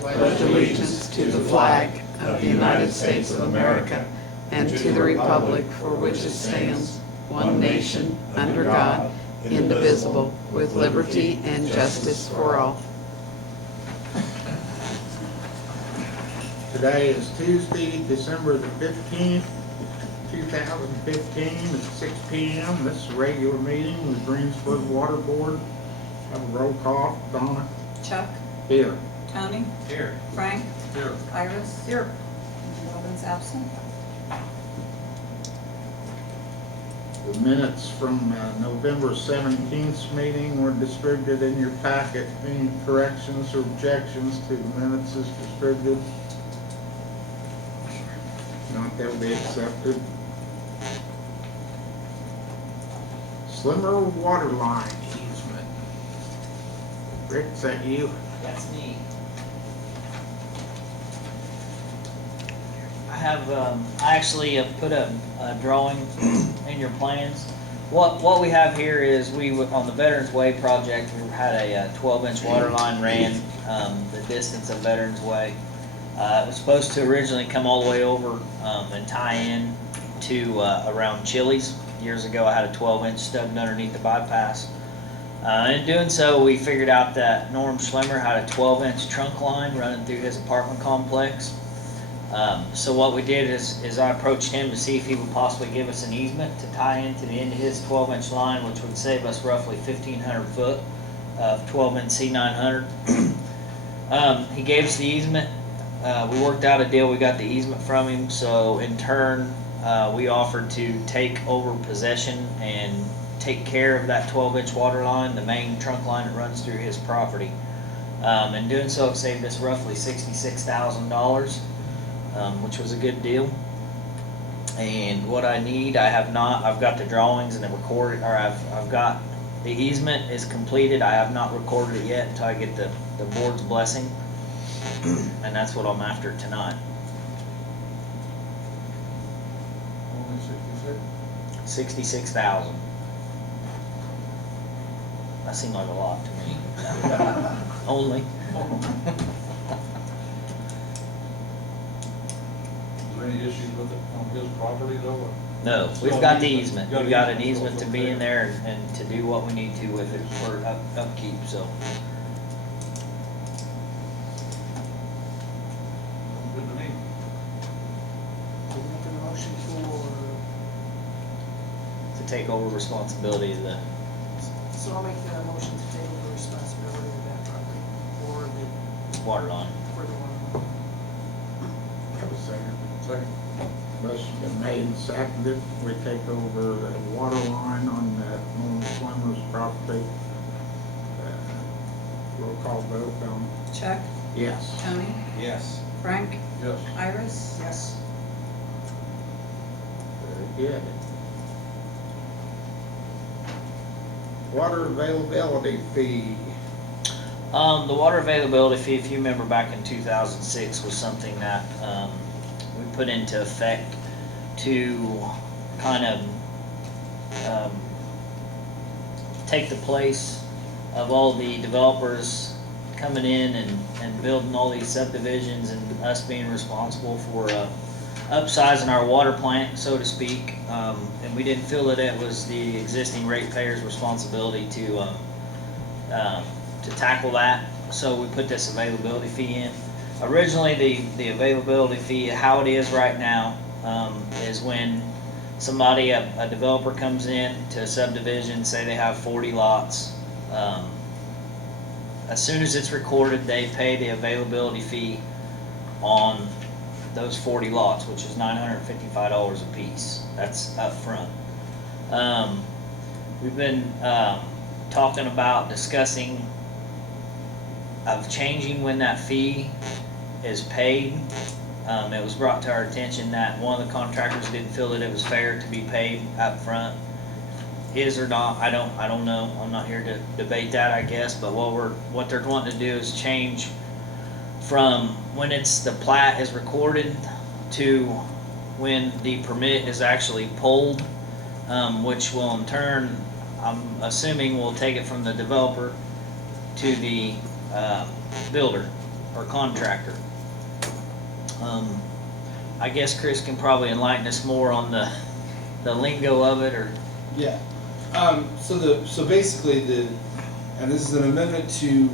pledge allegiance to the flag of the United States of America and to the republic for which it stands, one nation, under God, indivisible, with liberty and justice for all. Today is Tuesday, December the 15th, 2015, at 6 p.m. This is a regular meeting with Greensburg Water Board. Have a roll call. Donna? Chuck? Here. Tony? Here. Frank? Here. Iris? Here. Robin's absent. The minutes from November 17th meeting were distributed in your packet. Any corrections or objections to the minutes is distributed? Not, they'll be accepted. Schlemmer Water line easement. Rick, is that you? That's me. I actually have put a drawing in your plans. What we have here is on the Veterans Way project, we had a 12-inch water line ran the distance of Veterans Way. It was supposed to originally come all the way over and tie in to around Chili's. Years ago, I had a 12-inch stubbed underneath the bypass. In doing so, we figured out that Norm Schlemmer had a 12-inch trunk line running through his apartment complex. So what we did is I approached him to see if he would possibly give us an easement to tie into the end of his 12-inch line, which would save us roughly 1,500 foot of 12-inch C900. He gave us the easement. We worked out a deal. We got the easement from him. So in turn, we offered to take over possession and take care of that 12-inch water line, the main trunk line that runs through his property. In doing so, it saved us roughly $66,000. Which was a good deal. And what I need, I've got the drawings and the recorded, or I've got the easement is completed. I have not recorded it yet until I get the board's blessing, and that's what I'm after tonight. Only 66? 66,000. That seemed like a lot to me. Only. Is there any issues with it on his property though? No, we've got the easement. We've got an easement to be in there and to do what we need to with it for upkeep, so. Good to me. Making a motion To take over responsibility of the so I'll make the motion to take over responsibility of that property for the water line. one. Have a second. Second. Motion been made and seconded. We take over the water line on Norm Schlemmer's property. Roll call vote on. Chuck? Yes. Tony? Yes. Frank? Yes. Iris? Yes. Very good. Water availability fee. The water availability fee, if you remember back in 2006, was something that we put into effect to kind of take the place of all the developers coming in and building all these subdivisions and us being responsible for upsizing our water plant, so to speak. And we didn't feel that it was the existing ratepayers' responsibility to tackle that, so we put this availability fee in. Originally, the availability fee, how it is right now, is when somebody, a developer comes in to a subdivision, say they have 40 lots. As soon as it's recorded, they pay the availability fee on those 40 lots, which is $955 a piece. That's up front. We've been talking about discussing of changing when that fee is paid. It was brought to our attention that one of the contractors didn't feel that it was fair to be paid up front. Is or not, I don't know. I'm not here to debate that, I guess. But what they're wanting to do is change from when the plat is recorded to when the permit is actually pulled, which will in turn, I'm assuming, will take it from the developer to the builder. or contractor. I guess Chris can probably enlighten us more on the lingo of it, or Yeah. So basically and this is an amendment to,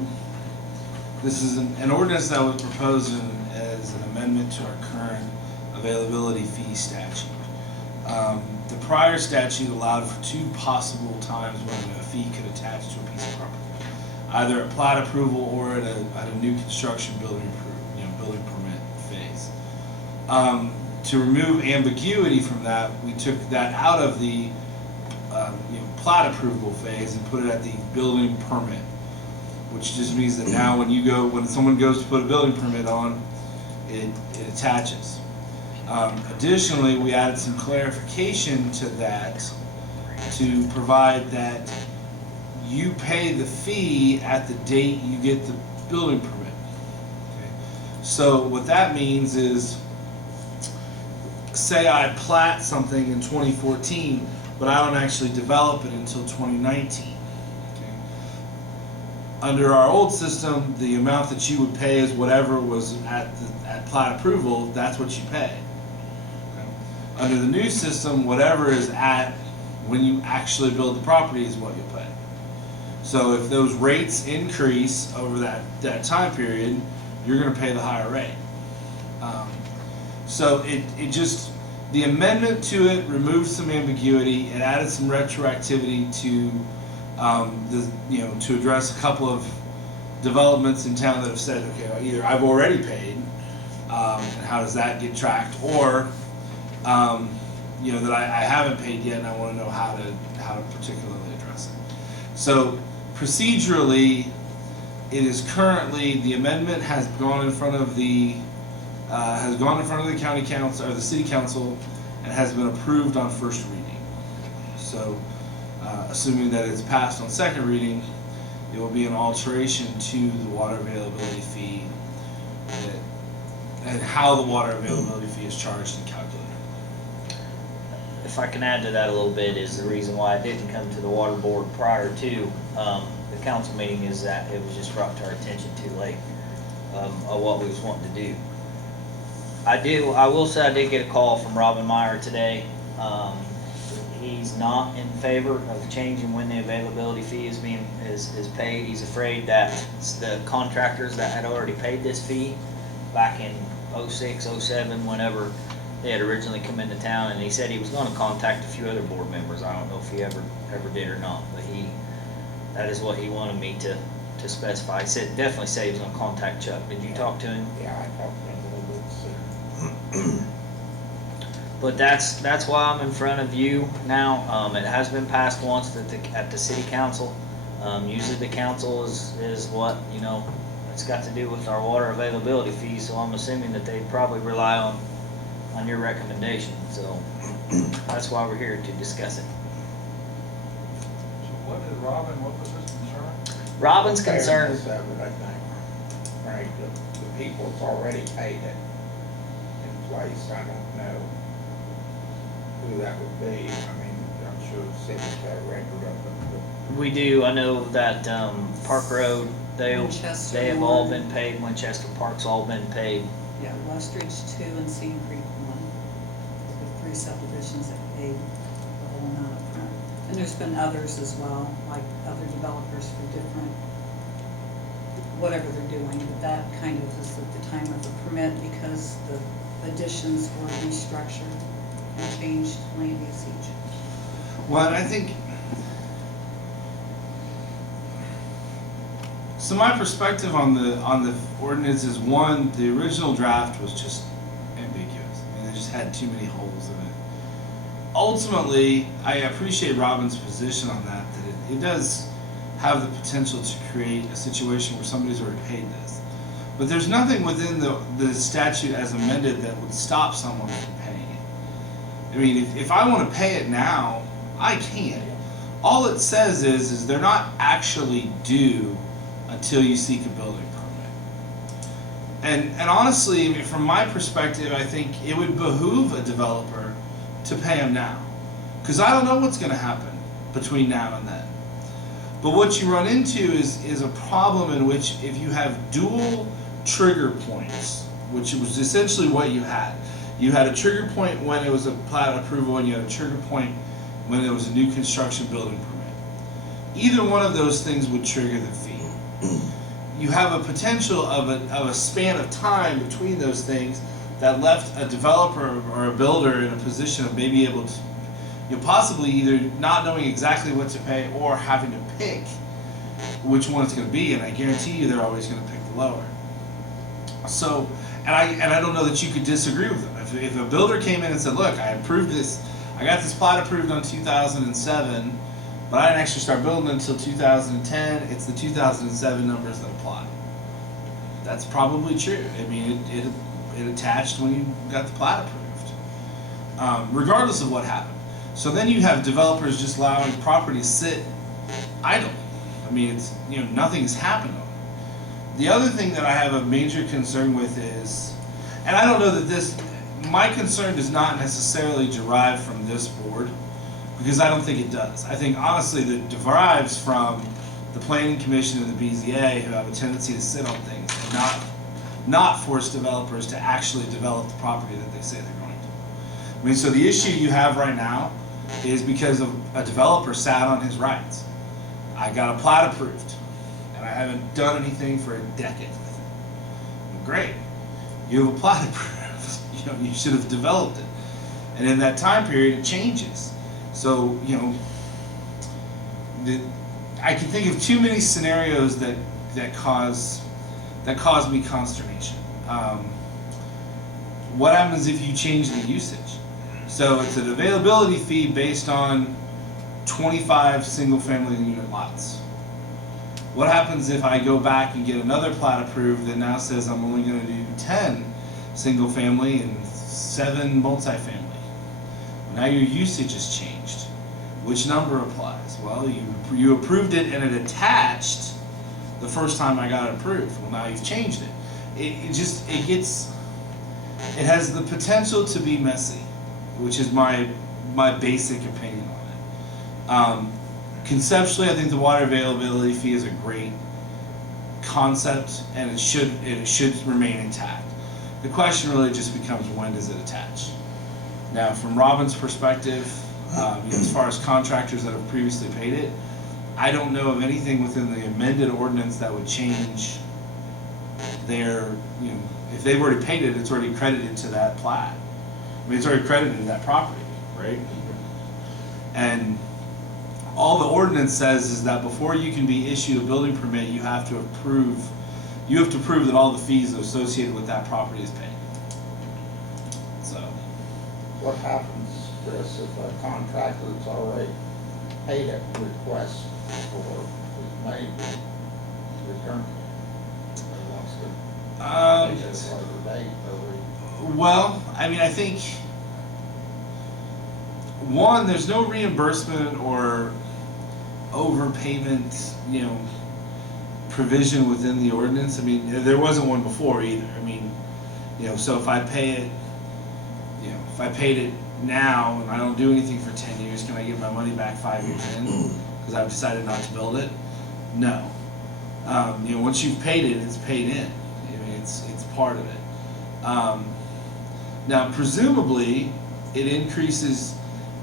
this is an ordinance that was proposed as an amendment to our current availability fee statute. The prior statute allowed for two possible times when a fee could attach to a piece of property, either at plat approval or at a new construction building permit phase. To remove ambiguity from that, we took that out of the plat approval phase and put it at the building permit, which just means that now when someone goes to put a building permit on, it attaches. Additionally, we added some clarification to that to provide that you pay the fee at the date you get the building permit. Okay. So what that means is, say I plat something in 2014, but I don't actually develop it until 2019. Okay. Under our old system, the amount that you would pay is whatever was at plat approval, that's what you pay. Okay. Under the new system, whatever is at when you actually build the property is what you'll pay. So if those rates increase over that time period, you're going to pay the higher rate. So the amendment to it removed some ambiguity. It added some retroactivity to to address a couple of developments in town that have said, okay, either I've already paid, and how does that get tracked, or that I haven't paid yet and I want to know how to particularly address it. So procedurally, it is currently, the amendment has gone in front of the county council or the city council and has been approved on first reading. So assuming that it's passed on second reading, it will be an alteration to the water availability fee and how the water availability fee is charged and calculated. if I can add to that a little bit, is the reason why I didn't come to the water board prior to the council meeting is that it was just brought to our attention too late of what we was wanting to do. I will say I did get a call from Robin Meyer today. He's not in favor of changing when the availability fee is paid. He's afraid that the contractors that had already paid this fee back in 06, 07, whenever they had originally come into town, and he said he was going to contact a few other board members. I don't know if he ever did or not, but that is what he wanted me to specify. He definitely said he was going to contact Chuck. Did you talk to him? Yeah, I talked to him a little bit, so. But that's why I'm in front of you now. It has been passed once at the city council. Usually the council is what, it's got to do with our water availability fee, so I'm assuming that they'd probably rely on your recommendation. So that's why we're here to discuss it. So what was his concern? Robin's concern, Fairness of it, I think. Right, the people that's already paid it in place, I don't know who that would be. I mean, I'm sure the city's got a record of it, but. we do, I know that Park Road, they Winchester have all one. been paid. Winchester Park's all been paid. Yeah, Westridge 2 and Cedar Creek 1, the 3 subdivisions that paid the whole amount up front. And there's been others as well, like other developers for different, whatever they're doing, but that kind of is at the time of the permit because the additions were restructured and changed land usage. Well, and I think, so my perspective on the ordinance is, one, the original draft was just ambiguous, and it just had too many holes in it. Ultimately, I appreciate Robin's position on that it does have the potential to create a situation where somebody's already paid this. But there's nothing within the statute as amended that would stop someone from paying it. I mean, if I want to pay it now, I can. All it says is they're not actually due until you seek a building permit. And honestly, from my perspective, I think it would behoove a developer to pay them now. Because I don't know what's going to happen between now and then. But what you run into is a problem in which if you have dual trigger points, which was essentially what you had. You had a trigger point when it was a plat approval, and you had a trigger point when it was a new construction building permit. Either one of those things would trigger the fee. You have a potential of a span of time between those things that left a developer or a builder in a position of maybe able to, possibly either not knowing exactly what to pay or having to pick which one it's going to be, and I guarantee you they're always going to pick the lower. So, and I don't know that you could disagree with them. If a builder came in and said, look, I approved this, I got this plot approved on 2007, but I didn't actually start building until 2010, it's the 2007 numbers that apply. That's probably true. I mean, it attached when you got the plat approved, regardless of what happened. So then you have developers just allowing properties sit idle. I mean, it's, nothing's happened on it. The other thing that I have a major concern with is, and I don't know that this, my concern does not necessarily derive from this board, because I don't think it does. I think honestly that it derives from the Planning Commission and the BZA, who have a tendency to sit on things and not force developers to actually develop the property that they say they're going to. I mean, so the issue you have right now is because of a developer sat on his rights. I got a plat approved, and I haven't done anything for a decade with it. Well, great, you have a plat approved. You should have developed it, and in that time period, it changes. So I can think of too many scenarios that cause me consternation. What happens if you change the usage? So it's an availability fee based on 25 single-family unit lots. What happens if I go back and get another plat approved that now says I'm only going to do 10 single-family and 7 multifamily? Now your usage has changed. Which number applies? Well, you approved it and it attached the first time I got it approved. Well, now you've changed it. It has the potential to be messy, which is my basic opinion on it. Conceptually, I think the water availability fee is a great concept, and it should remain intact. The question really just becomes, when does it attach? Now, from Robin's perspective, as far as contractors that have previously paid it, I don't know of anything within the amended ordinance that would change their, if they've already paid it, it's already credited to that plat. I mean, it's already credited to that property, right? And all the ordinance says is that before you can be issued a building permit, you have to prove that all the fees associated with that property is paid. So, What happens, Chris, if a contractor's already paid it, request for his money returned? Or wants to pay it at a later date, well, I mean, I think, one, there's no reimbursement or overpayment, provision within the ordinance. I mean, there wasn't one before either. I mean, so if I pay it, if I paid it now and I don't do anything for 10 years, can I get my money back 5 years in because I've decided not to build it? No. Once you've paid it, it's paid in. I mean, it's part of it. Now, presumably, it increases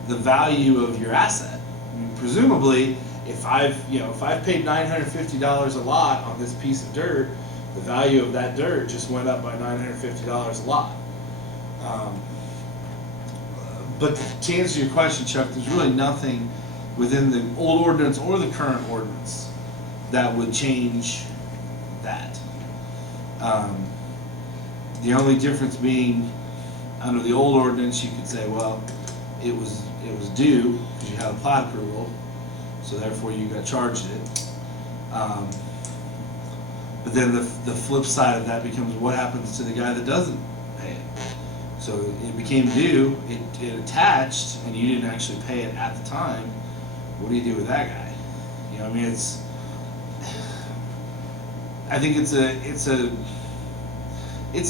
the value of your asset. I mean, presumably, if I've paid $950 a lot on this piece of dirt, the value of that dirt just went up by $950 a lot. But to answer your question, Chuck, there's really nothing within the old ordinance or the current ordinance that would change that. The only difference being, under the old ordinance, you could say, well, it was due because you had a plat approval, so therefore you got charged it. But then the flip side of that becomes, what happens to the guy that doesn't pay it? So it became due, it attached, and you didn't actually pay it at the time. What do you do with that guy? I mean, I think it's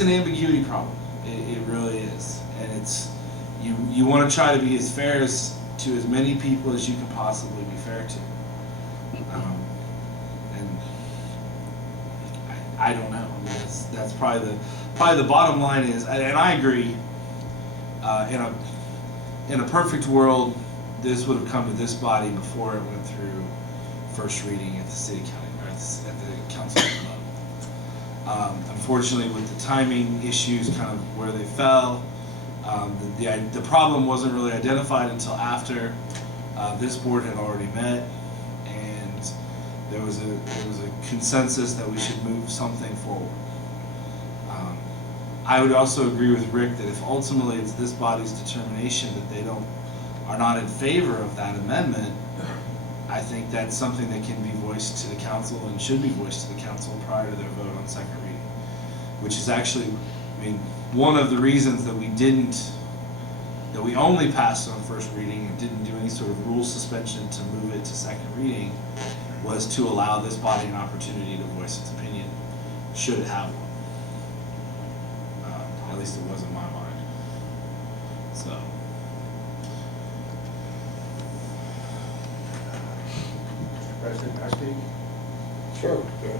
an ambiguity problem. It really is, and it's you want to try to be as fair to as many people as you can possibly be fair to. And I don't know. I mean, that's probably the bottom line is, and I agree. In a perfect world, this would have come to this body before it went through first reading at the city county or at the council level. Unfortunately, with the timing issues, kind of where they fell, the problem wasn't really identified until after this board had already met, and there was a consensus that we should move something forward. I would also agree with Rick that if ultimately it's this body's determination that they are not in favor of that amendment, I think that's something that can be voiced to the council and should be voiced to the council prior to their vote on second reading. Which is actually, I mean, one of the reasons that we only passed on first reading and didn't do any sort of rule suspension to move it to second reading was to allow this body an opportunity to voice its opinion, should it have one. At least it was in my mind. So. Mr. President, may I speak? Sure. Good.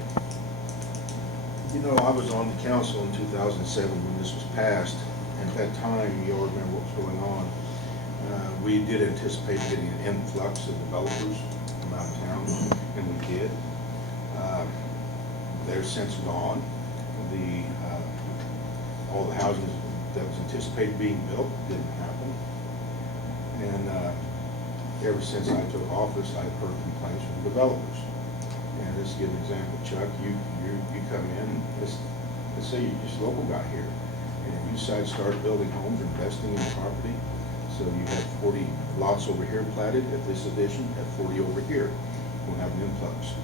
You know, I was on the council in 2007 when this was passed, and at that time, you all remember what was going on. We did anticipate getting an influx of developers from out of town, and we did. They're since gone. All the housing that was anticipated being built didn't happen. And ever since I took office, I've heard complaints from developers. And let's give an example, Chuck, you come in, and let's say you're just a local guy here, and you decide to start building homes, investing in property. So you have 40 lots over here platted at this addition, have 40 over here. We'll have an influx.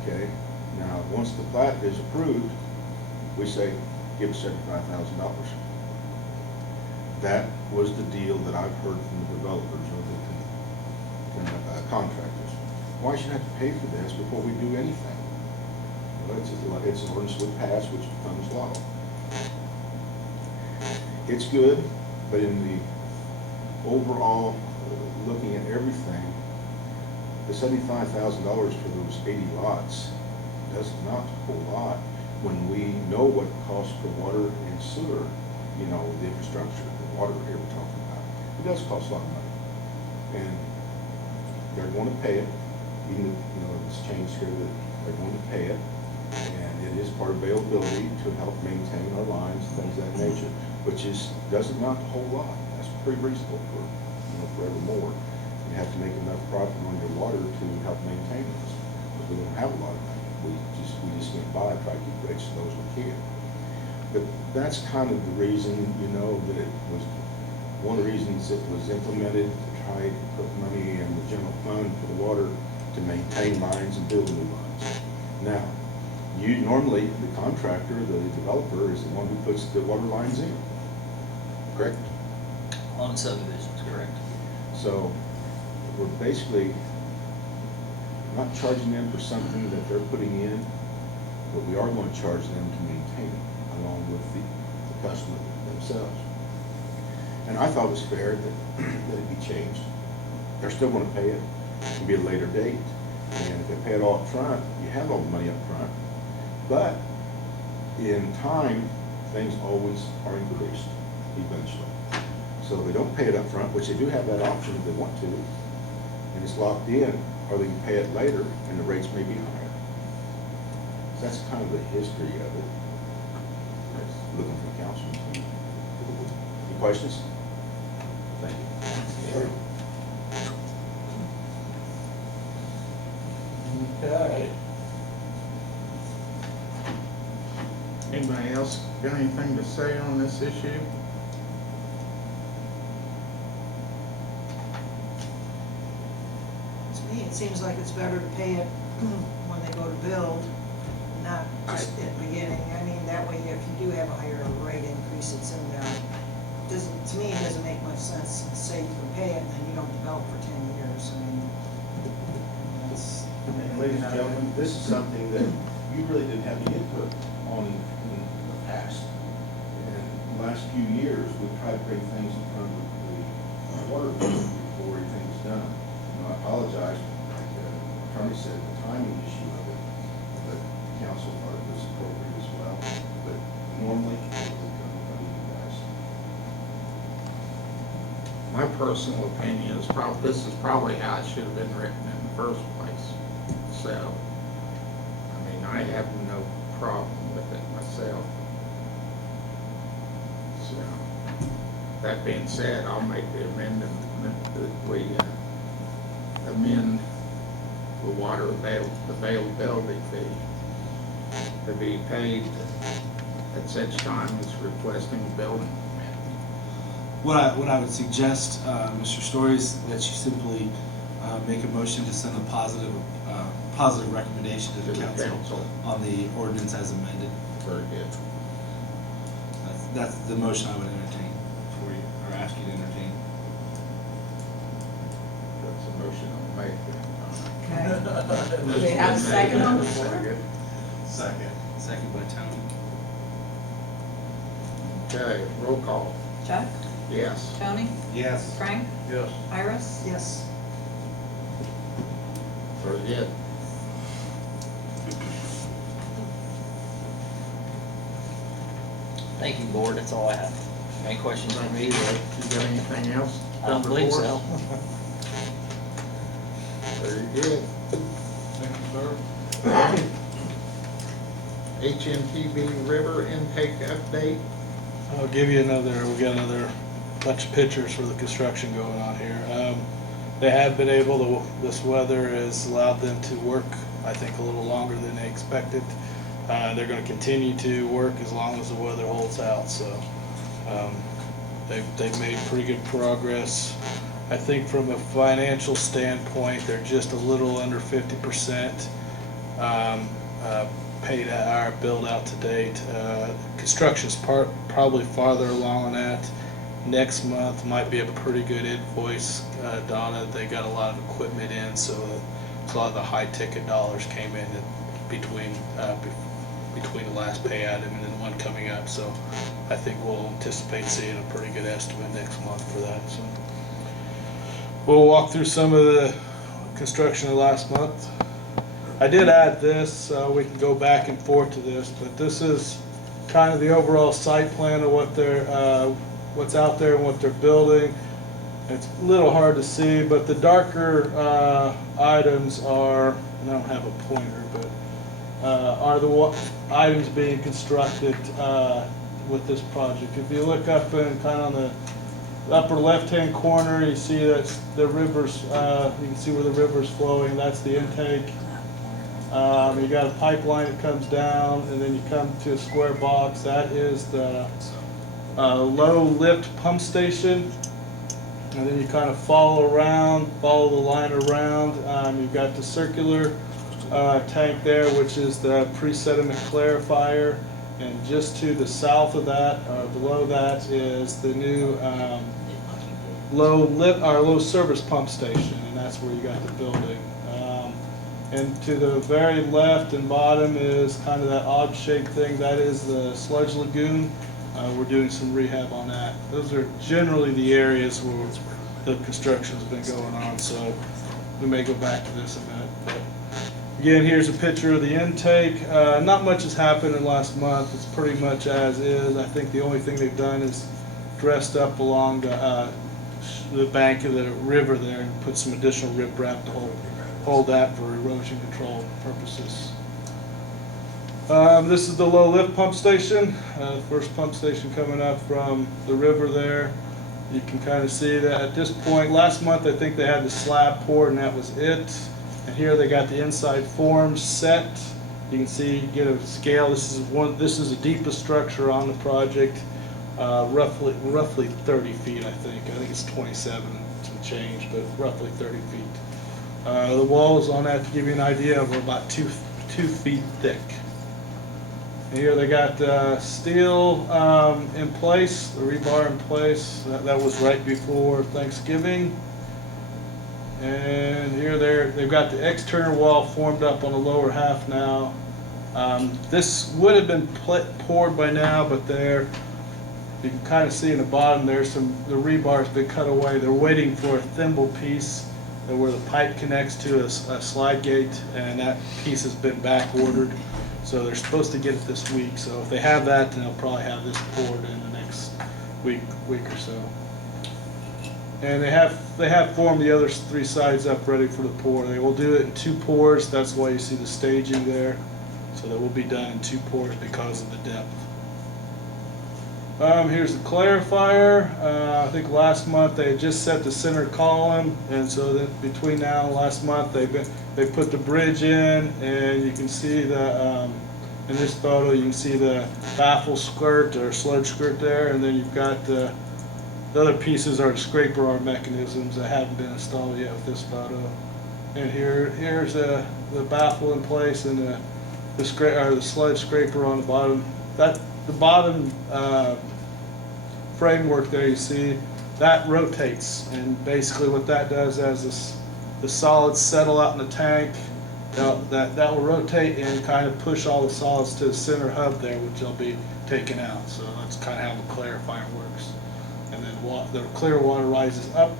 Okay? Now, once the plat is approved, we say, give us $75,000. That was the deal that I've heard from the developers or the contractors. Why should I have to pay for this before we do anything? Well, it's an ordinance would pass, which becomes law. It's good, but in the overall, looking at everything, the $75,000 for those 80 lots does not a whole lot when we know what it costs for water and sewer, you know, the infrastructure, the water here we're talking about. It does cost a lot of money. And they're going to pay it, even if, you know, it's changed here that they're going to pay it. And it is part of availability to help maintain our lines, things of that nature, which doesn't amount to a whole lot. That's pretty reasonable for, you know, forevermore. You have to make enough profit on your water to help maintain this. Because we don't have a lot of money. We just get by, try to keep rates as low as we can. But that's kind of the reason, you know, that it was one of the reasons it was implemented to try to put money in the general fund for the water to maintain lines and build new lines. Now, normally the contractor, the developer, is the one who puts the water lines in. Correct? On subdivisions, correct. So we're basically not charging them for something that they're putting in, but we are going to charge them to maintain it along with the customer themselves. And I thought it was fair that it be changed. They're still going to pay it. It can be a later date. And if they pay it all up front, you have all the money up front. But in time, things always are increased eventually. So they don't pay it up front, which they do have that option if they want to, and it's locked in, or they can pay it later and the rates may be higher. So that's kind of the history of it. Looking for the council. Any questions? Thank you. Sure. Okay. Anybody else got anything to say on this issue? To me, it seems like it's better to pay it when they go to build, not just at the beginning. I mean, that way, if you do have a higher rate increase, it's in there. To me, it doesn't make much sense to say you can pay it and then you don't develop for 10 years. I mean, that's. And ladies and gentlemen, this is something that you really didn't have any input on in the past. And the last few years, we've tried to bring things in front of the water board before everything's done. You know, I apologize, like the attorney said, the timing issue of it, but the council thought it was appropriate My personal opinion is this is probably how it should have been written in the first place. So, I mean, I have no problem with it myself. So, that being said, I'll make the amendment that we amend the water availability fee to be paid at such time as requesting a building permit. What I would suggest, Mr. Story, is that you simply make a motion to send a positive recommendation to the council on the ordinance as amended. Very good. That's the motion I would entertain for you, or ask you to entertain. That's a motion I'll make. Okay. Do we have a second on the floor? Second. Second by Tony. Okay, roll call. Chuck, Yes. Tony, Yes. Frank, Yes. Iris? Yes. Very good. Thank you, board, that's all I have. Any questions for me? You got anything else? I don't believe before so. us? Very good. Thank you, sir. HNTB River Intake update. I'll give you we got another bunch of pictures for the construction going on here. They have been able to, this weather has allowed them to work, I think, a little longer than they expected. They're gonna continue to work as long as the weather holds out, so, they've made pretty good progress. I think from a financial standpoint, they're just a little under 50%, paid our build out to date. Construction's probably farther along on that. Next month might be a pretty good invoice, Donna. They got a lot of equipment in, so a lot of the high ticket dollars came in between the last pay item and then one coming up. So I think we'll anticipate seeing a pretty good estimate next month for that. So we'll walk through some of the construction of last month. I did add this, so we can go back and forth to this, but this is kind of the overall site plan of what what's out there and what they're building. It's a little hard to see, but the darker items are, and I don't have a pointer, but are the items being constructed with this project. If you look up and kind of on the upper left-hand corner, you see that the rivers, you can see where the river's flowing, that's the intake. You got a pipeline that comes down, and then you come to a square box. That is the low lift pump station. And then you kind of follow the line around. You've got the circular tank there, which is the pre-sediment clarifier. And just to the south of that, or below that, is the new low service pump station, and that's where you got the building. And to the very left and bottom is kind of that odd shaped thing. That is the sludge lagoon. We're doing some rehab on that. Those are generally the areas where the construction's been going on, so we may go back to this in a minute. But again, here's a picture of the intake. Not much has happened in the last month. It's pretty much as is. I think the only thing they've done is dressed up along the bank of the river there and put some additional riprap to hold that for erosion control purposes. This is the low lift pump station, first pump station coming up from the river there. You can kind of see that at this point, last month I think they had the slab poured and that was it. And here they got the inside forms set. You can see, get a scale. This is the deepest structure on the project, roughly 30 feet I think. I think it's 27 some change, but roughly 30 feet. The walls on that, to give you an idea, are about 2 feet thick. And here they got steel in place, the rebar in place. That was right before Thanksgiving. And here they've got the external wall formed up on the lower half now. This would have been poured by now, but you can kind of see in the bottom the rebar's been cut away. They're waiting for a thimble piece where the pipe connects to a slide gate, and that piece has been back ordered. So they're supposed to get it this week. So if they have that, then they'll probably have this poured in the next week or so. And they have formed the other 3 sides up ready for the pour. They will do it in 2 pours. That's why you see the staging there. So that will be done in 2 pours because of the depth. Here's the clarifier. I think last month they had just set the center column, and so that between now and last month they put the bridge in, and you can see the in this photo you can see the baffle skirt or sludge skirt there, and then you've got the other pieces are the scraper arm mechanisms that haven't been installed yet with this photo. And here's the baffle in place, and the sludge scraper on the bottom. The bottom framework there you see, that rotates, and basically what that does as the solids settle out in the tank, that will rotate and kind of push all the solids to the center hub there, which will be taken out. So that's kind of how the clarifier works. And then the clear water rises up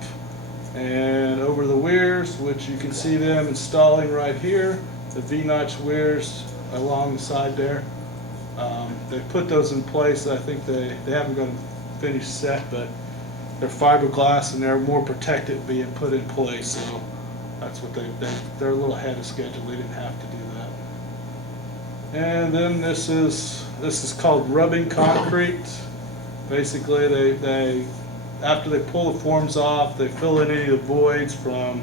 and over the weirs, which you can see them installing right here, the V-notch weirs along the side there. They put those in place. I think they haven't got them finished set, but they're fiberglass and they're more protected being put in place. So that's what they're a little ahead of schedule. They didn't have to do that. And then this is called rubbing concrete. Basically, they after they pull the forms off, they fill in any of the voids from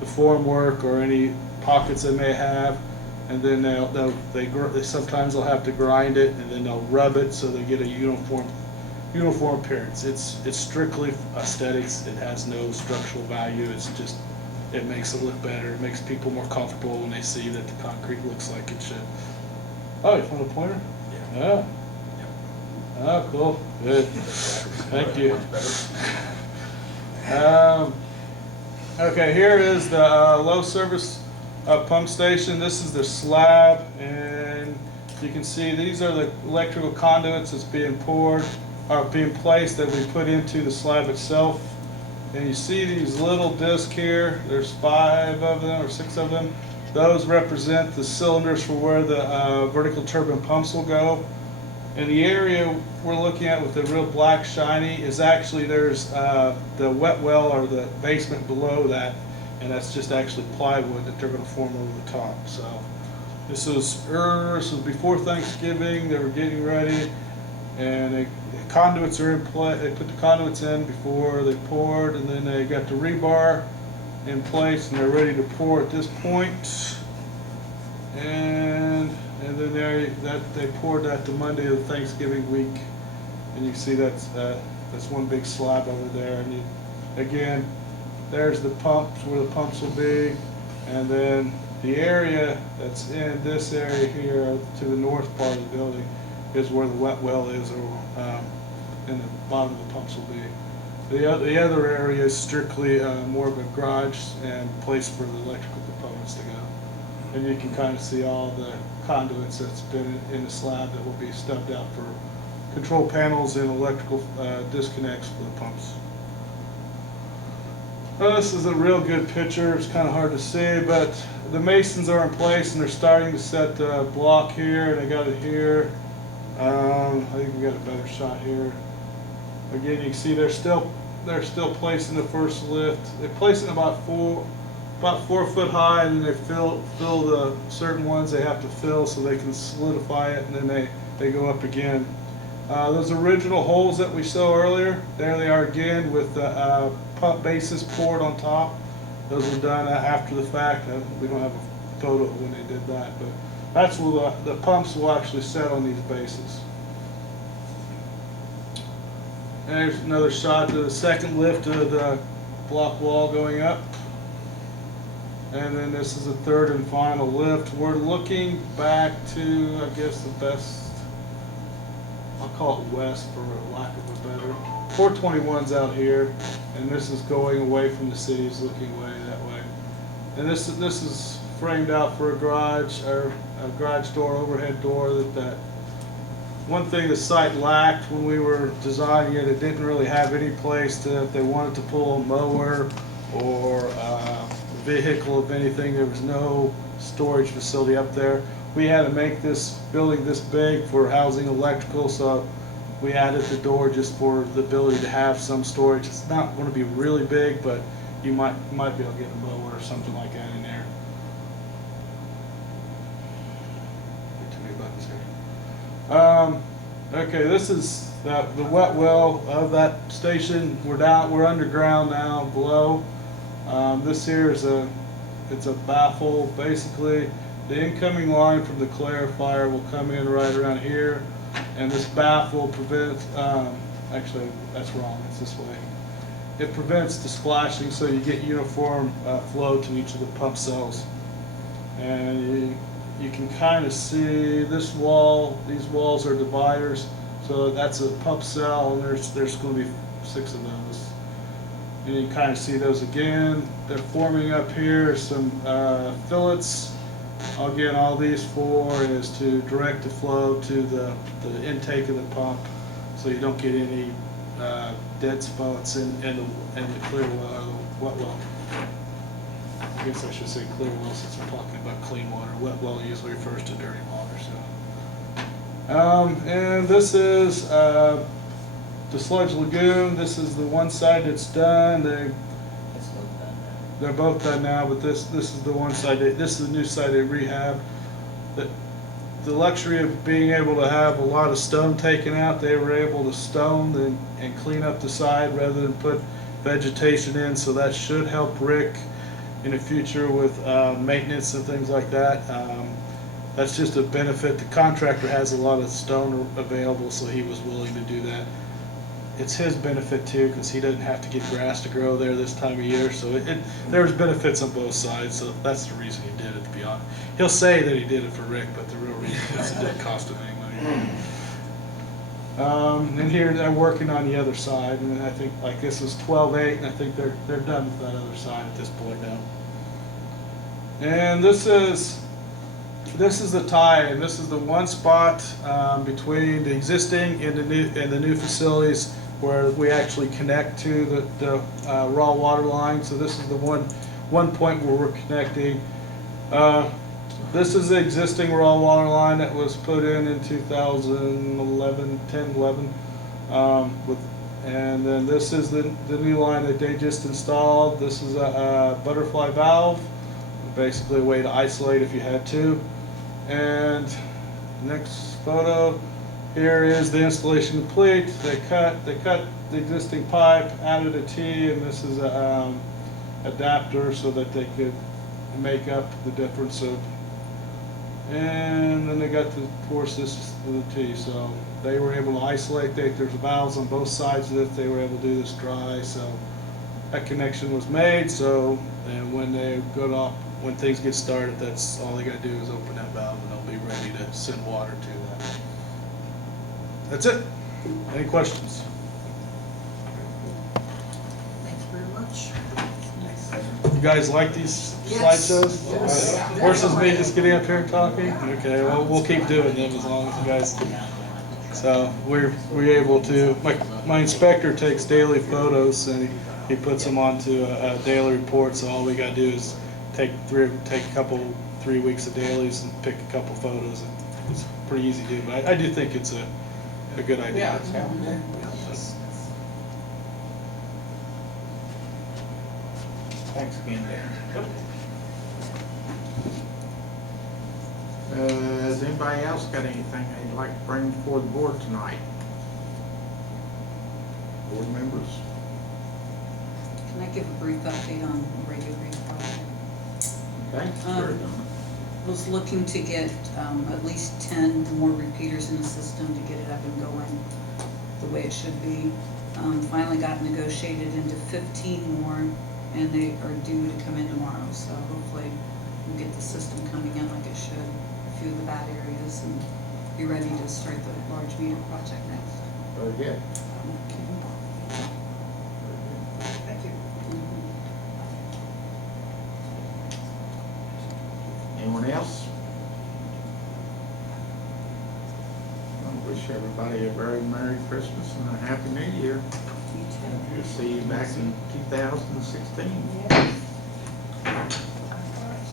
the form work or any pockets they may have. And then they sometimes they'll have to grind it, and then they'll rub it so they get a uniform appearance. It's strictly aesthetics. It has no structural value. It's just, it makes it look better. It makes people more comfortable when they see that the concrete looks like it should. Oh, you found a pointer? Yeah. Oh, cool. Good. Thank you. Okay, here is the low service pump station. This is the slab, and you can see these are the electrical conduits that's being poured or being placed that we put into the slab itself. And you see these little discs here. There's 5 of them or 6 of them. Those represent the cylinders for where the vertical turbine pumps will go. And the area we're looking at with the real black shiny is actually there's the wet well or the basement below that, and that's just actually plywood that they're going to form over the top. So this was before Thanksgiving. They were getting ready, and the conduits are in place. They put the conduits in before they poured, and then they got the rebar in place, and they're ready to pour at this point. And then they poured that the Monday of Thanksgiving week, and you can see that's one big slab over there. And again, there's the pumps where the pumps will be, and then the area that's in this area here to the north part of the building is where the wet well is, or and the bottom of the pumps will be. The other area is strictly more of a garage and place for the electrical components to go. And you can kind of see all the conduits that's been in the slab that will be stubbed out for control panels and electrical disconnects for the pumps. Well, this is a real good picture. It's kind of hard to see, but the masons are in place and they're starting to set the block here, and they got it here. I think we got a better shot here. Again, you can see they're still placing the first lift. They place it about 4 foot high, and then they fill the certain ones they have to fill so they can solidify it, and then they go up again. Those original holes that we saw earlier, there they are again with the pump bases poured on top. Those were done after the fact. We don't have a photo of when they did that, but that's where the pumps will actually set on these bases. And there's another shot of the second lift of the block wall going up. And then this is the third and final lift. We're looking back to, I guess, the best, I'll call it west for lack of a better. 421's out here, and this is going away from the city, is looking away that way. And this is framed out for a garage, or a garage door, overhead door. That one thing the site lacked when we were designing it, it didn't really have any place to, if they wanted to pull a mower or vehicle of anything, there was no storage facility up there. We had to make this building this big for housing electrical, so we added the door just for the ability to have some storage. It's not gonna be really big, but you might be able to get a mower or something like that in there. Too many buttons here. Okay, this is the wet well of that station. We're underground now, below. This here is it's a baffle. Basically, the incoming line from the clarifier will come in right around here, and this baffle prevents, actually, that's wrong, it's this way. It prevents the splashing, so you get uniform flow to each of the pump cells. And you can kind of see this wall, these walls are dividers, so that's a pump cell, and there's going to be 6 of those. And you can kind of see those again. They're forming up here some fillets. Again, all these 4 is to direct the flow to the intake of the pump, so you don't get any dead spots in the clear well, or the wet well. I guess I should say clear well since we're talking about clean water. Wet well usually refers to dirty water. So, and this is the sludge lagoon. This is the one side that's done. They're both done now, but this is the one side. This is the new side they rehab. The luxury of being able to have a lot of stone taken out, they were able to stone and clean up the side rather than put vegetation in. So that should help Rick in the future with maintenance and things like that. That's just a benefit. The contractor has a lot of stone available, so he was willing to do that. It's his benefit too, because he doesn't have to get grass to grow there this time of year. So there's benefits on both sides. So that's the reason he did it, to be honest. He'll say that he did it for Rick, but the real reason is it didn't cost him any money. And here they're working on the other side, and I think like this is 12/8, and I think they're done with that other side at this point now. And this is the tie, and this is the one spot between the existing and the new facilities where we actually connect to the raw water line. So this is the one point where we're connecting. This is the existing raw water line that was put in 2011, 10, 11. And then this is the new line that they just installed. This is a butterfly valve, basically a way to isolate if you had to. And next photo, here is the installation complete. They cut the existing pipe, added a T, and this is a adapter so that they could make up the difference of. And then they got to force this to the T, so they were able to isolate. There's valves on both sides of it. They were able to do this dry, so that connection was made. So, and when they go off, when things get started, that's all they got to do is open that valve, and they'll be ready to send water to that. That's it. Any questions? Thanks very much. You guys like these Yes. slideshows? Yes. Versus me just getting up here and talking? Okay, well, we'll keep doing them as long as you guys. So we're able to. My inspector takes daily photos and he puts them onto a daily report. So all we got to do is take 3 weeks of dailies and pick a couple photos. And it's pretty easy to do. But I do think it's a good idea. Yeah, it sounds good. Thanks again, Dan. Has anybody else got anything they'd like to bring before the board tonight? Board members? Can I give a brief update on the Radio Green project? Okay, sure. Was looking to get at least 10 more repeaters in the system to get it up and going the way it should be. Finally got negotiated into 15 more, and they are due to come in tomorrow. So hopefully we'll get the system coming in like it should, a few of the bad areas, and be ready to start the large meter project next. Very good. Thank you. Anyone else? I wish everybody a very Merry Christmas and a Happy New Year. You too. We'll see you back in 2016. Yeah.